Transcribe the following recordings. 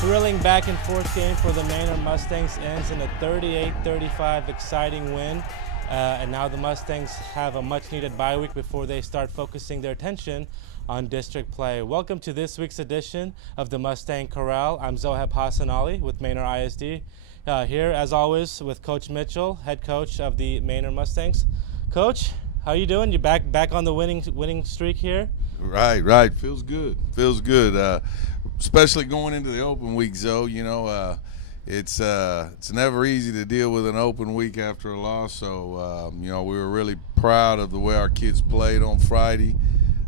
Thrilling back and forth game for the Manor Mustangs ends in a 38-35 exciting win. And now the Mustangs have a much needed bye week before they start focusing their attention on district play. Welcome to this week's edition of the Mustang Corral. I'm Zoheb Hassan Ali with Manor ISD. Here, as always, with Coach Mitchell, head coach of the Manor Mustangs. Coach, how are you doing? You back on the winning streak here? Right. Feels good. Especially going into the open week, Zoe. You know, it's never easy to deal with an open week after a loss. So, you know, we were really proud of the way our kids played on Friday.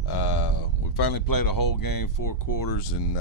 We finally played a whole game, 4 quarters, and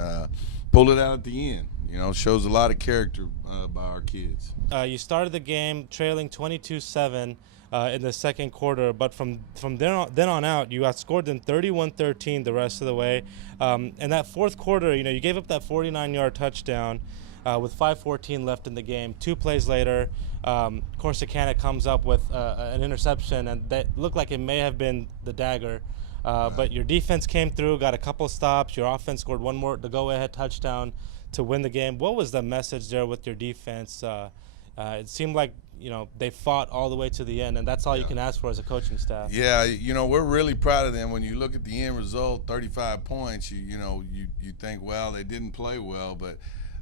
pulled it out at the end. You know, shows a lot of character by our kids. You started the game trailing 22-7 in the second quarter, but from then on out, you outscored them 31-13 the rest of the way. And that fourth quarter, you know, you gave up that 49-yard touchdown with 5:14 left in the game. 2 plays later, Corsicana comes up with an interception, and that looked like it may have been the dagger. But your defense came through, got a couple stops. Your offense scored one more, the go-ahead touchdown to win the game. What was the message there with your defense? It seemed like, you know, they fought all the way to the end, and that's all you can ask for as a coaching staff. Yeah, you know, we're really proud of them. When you look at the end result, 35 points, you think, well, they didn't play well. But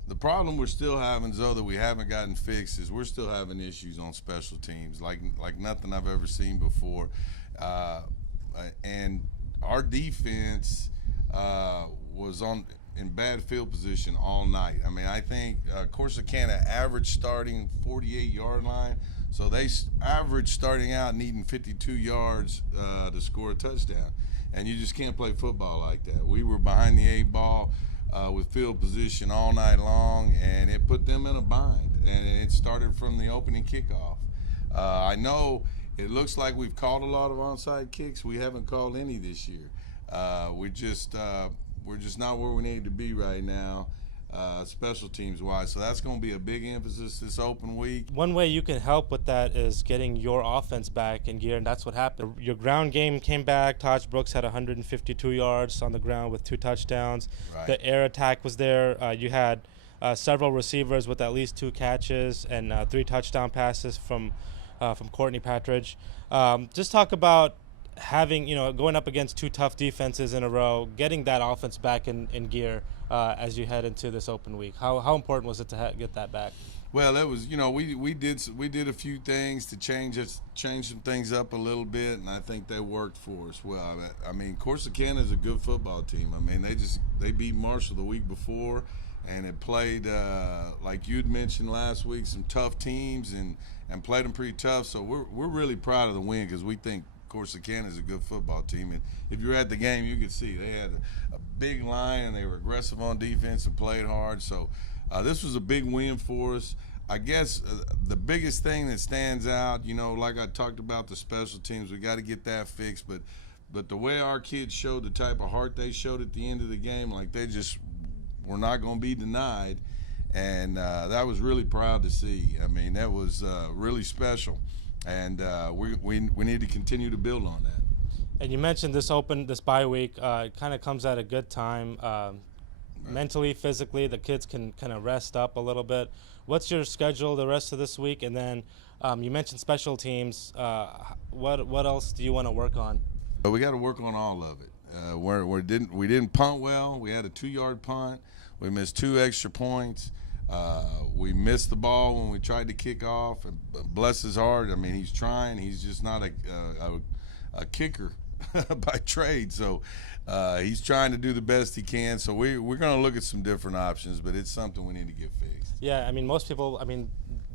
the problem we're still having, Zoe, that we haven't gotten fixed is we're still having issues on special teams, like nothing I've ever seen before. And our defense was in bad field position all night. I mean, I think Corsicana averaged starting 48-yard line, so they averaged starting out needing 52 yards to score a touchdown. And you just can't play football like that. We were behind the 8 ball with field position all night long, and it put them in a bind. And it started from the opening kickoff. I know it looks like we've called a lot of onside kicks. We haven't called any this year. We're just not where we need to be right now, special teams wise. So that's going to be a big emphasis this open week. One way you can help with that is getting your offense back in gear, and that's what happened. Your ground game came back. Taj Brooks had 152 yards on the ground with 2 touchdowns. Right. The air attack was there. You had several receivers with at least 2 catches and 3 touchdown passes from Courtney Patridge. Just talk about having, you know, going up against 2 tough defenses in a row, getting that offense back in gear as you head into this open week. How important was it to get that back? Well, it was, you know, we did a few things to change some things up a little bit, and I think they worked for us well. I mean, Corsicana is a good football team. I mean, they beat Marshall the week before, and it played like you'd mentioned last week, some tough teams and played them pretty tough. So we're really proud of the win because we think Corsicana is a good football team, and if you were at the game, you could see they had a big line and they were aggressive on defense and played hard. So this was a big win for us. I guess the biggest thing that stands out, you know, like I talked about the special teams, we got to get that fixed. But the way our kids showed the type of heart they showed at the end of the game, like they just were not going to be denied, and that was really proud to see. I mean, that was really special. And we need to continue to build on that. And you mentioned this bye week kind of comes at a good time. Right. Mentally, physically, the kids can kind of rest up a little bit. What's your schedule the rest of this week? And then you mentioned special teams. What else do you want to work on? We got to work on all of it. We didn't punt well. We had a 2-yard punt. We missed 2 extra points. We missed the ball when we tried to kick off. And bless his heart, I mean, he's trying. He's just not a kicker by trade. So he's trying to do the best he can. So we're going to look at some different options, but it's something we need to get fixed. Yeah, I mean, most people, I mean,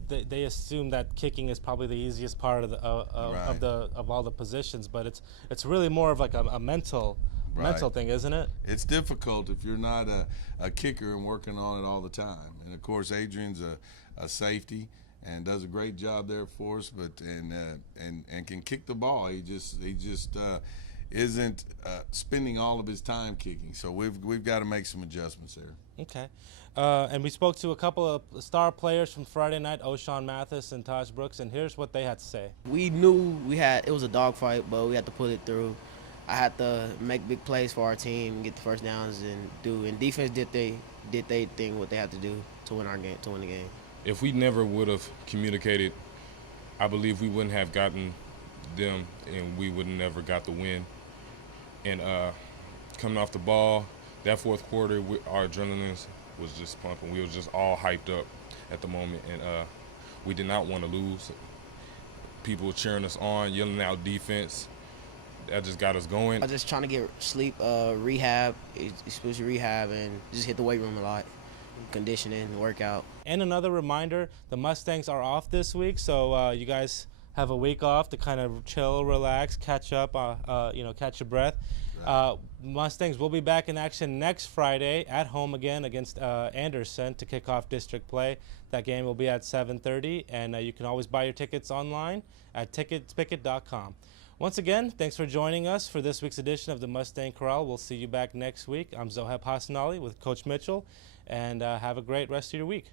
they assume that kicking is probably the easiest part of of all the positions, but it's really more of like a mental thing, isn't it? It's difficult if you're not a kicker and working on it all the time. And of course, Adrian's a safety and does a great job there for us, but and can kick the ball. isn't spending all of his time kicking. So we've got to make some adjustments there. Okay. And we spoke to a couple of star players from Friday night, O'Shawn Mathis and Taj Brooks, and here's what they had to say. We knew it was a dogfight, but we had to put it through. I had to make big plays for our team, get the first downs, and defense did they thing what they had to do to win the game. If we never would have communicated, I believe we wouldn't have gotten them, and we would never got the win. And coming off the ball, that fourth quarter, our adrenaline was just pumping. We were just all hyped up at the moment, and we did not want to lose. People were cheering us on, yelling out defense. That just got us going. I was just trying to get sleep, rehab, especially rehab, and just hit the weight room a lot, conditioning, workout. And another reminder, the Mustangs are off this week, so you guys have a week off to kind of chill, relax, catch up, catch your breath. Mustangs will be back in action next Friday at home again against Anderson to kick off district play. That game will be at 7:30, and you can always buy your tickets online at ticketspicket.com. Once again, thanks for joining us for this week's edition of the Mustang Corral. We'll see you back next week. I'm Zoheb Hassanali with Coach Mitchell, and have a great rest of your week.